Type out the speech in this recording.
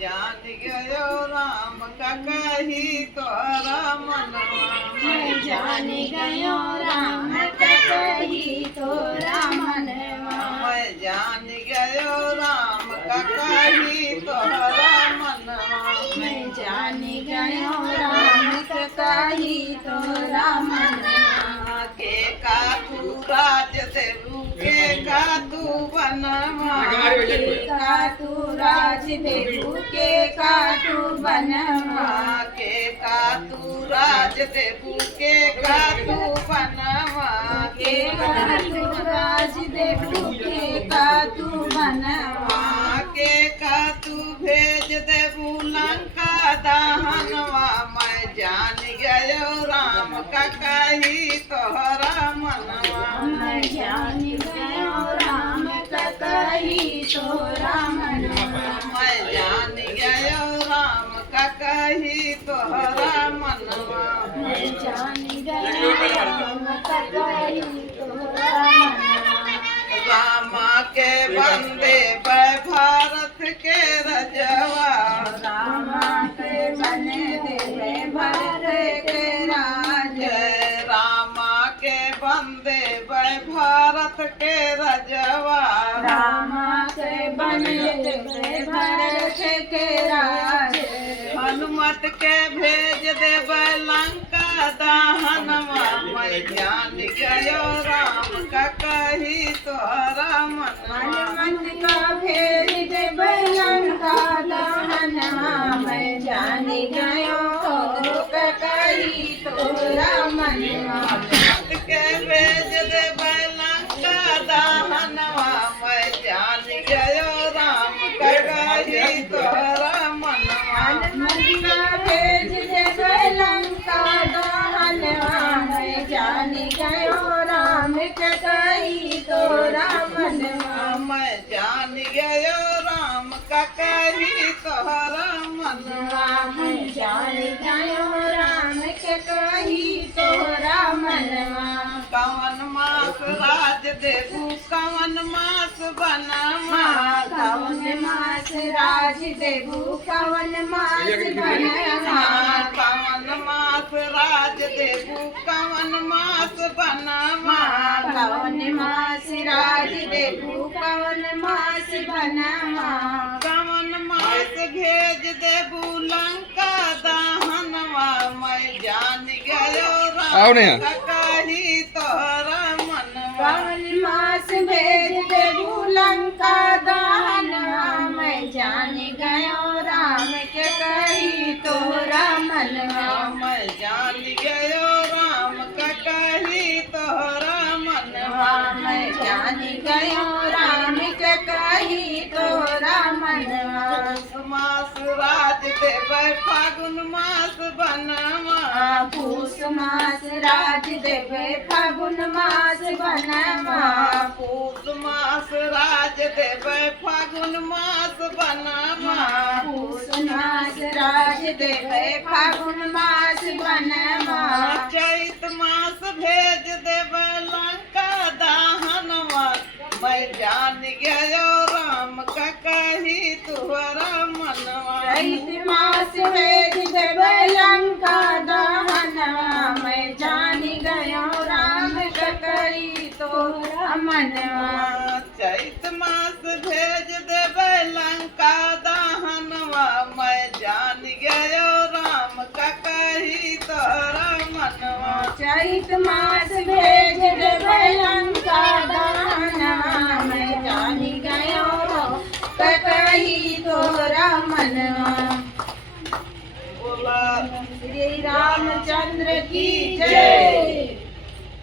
जान गयो राम का कही तोरा मनवा मैं जान गयो राम का कही तोरा मनवा मैं जान गयो राम का कही तोरा मनवा मैं जान गयो राम का कही तोरा मनवा के का तू राज देवू के का तू बनवा के का तू राज देवू के का तू बनवा के का तू राज देवू के का तू बनवा के का तू राज देवू के का तू बनवा के का तू भेज देवू लंका दहनवा मैं जान गयो राम का कही तोहरा मनवा मैं जान गयो राम का कही तोरा मनवा मैं जान गयो राम का कही तोहरा मनवा मैं जान गयो राम का कही तोरा मनवा रामा के बंदे बै भारत के रजवा रामा के बने देवे भरत के राज रामा के बंदे बै भारत के रजवा रामा के बने देवे भरत के राज हनुमत के भेज देवे लंका दहनवा मैं जान गयो राम का कही तोहरा मनवा हनुमत का भेज देवे लंका दहनवा मैं जान गयो का कही तोरा मनवा के भेज देवे लंका दहनवा मैं जान गयो राम का कही तोहरा मनवा हनुमत का भेज देवे लंका दहनवा मैं जान गयो राम का कही तोरा मनवा मैं जान गयो राम का कही तोहरा मनवा मैं जान गयो राम के कही तोरा मनवा कवन मास राज देवू कवन मास बनवा कवन मास राज देवू कवन मास बनवा कवन मास राज देवू कवन मास बनवा कवन मास राज देवू कवन मास बनवा कवन मास भेज देवू लंका दहनवा मैं जान गयो राम का कही तोहरा मनवा कवन मास भेज देवू लंका दहनवा मैं जान गयो राम के कही तोरा मनवा मैं जान गयो राम का कही तोहरा मनवा मैं जान गयो राम के कही तोरा मनवा मास राज देवे फागुन मास बनवा पूस मास राज देवे फागुन मास बनवा पूस मास राज देवे फागुन मास बनवा पूस मास राज देवे फागुन मास बनवा चैत मास भेज देवे लंका दहनवा मैं जान गयो राम का कही तुहरा मनवा चैत मास भेज देवे लंका दहनवा मैं जान गयो राम का कही तोरा मनवा चैत मास भेज देवे लंका दहनवा मैं जान गयो राम का कही तोरा मनवा चैत मास भेज देवे लंका दहनवा मैं जान गयो कही तोरा मनवा बोला श्री रामचंद्र की जय।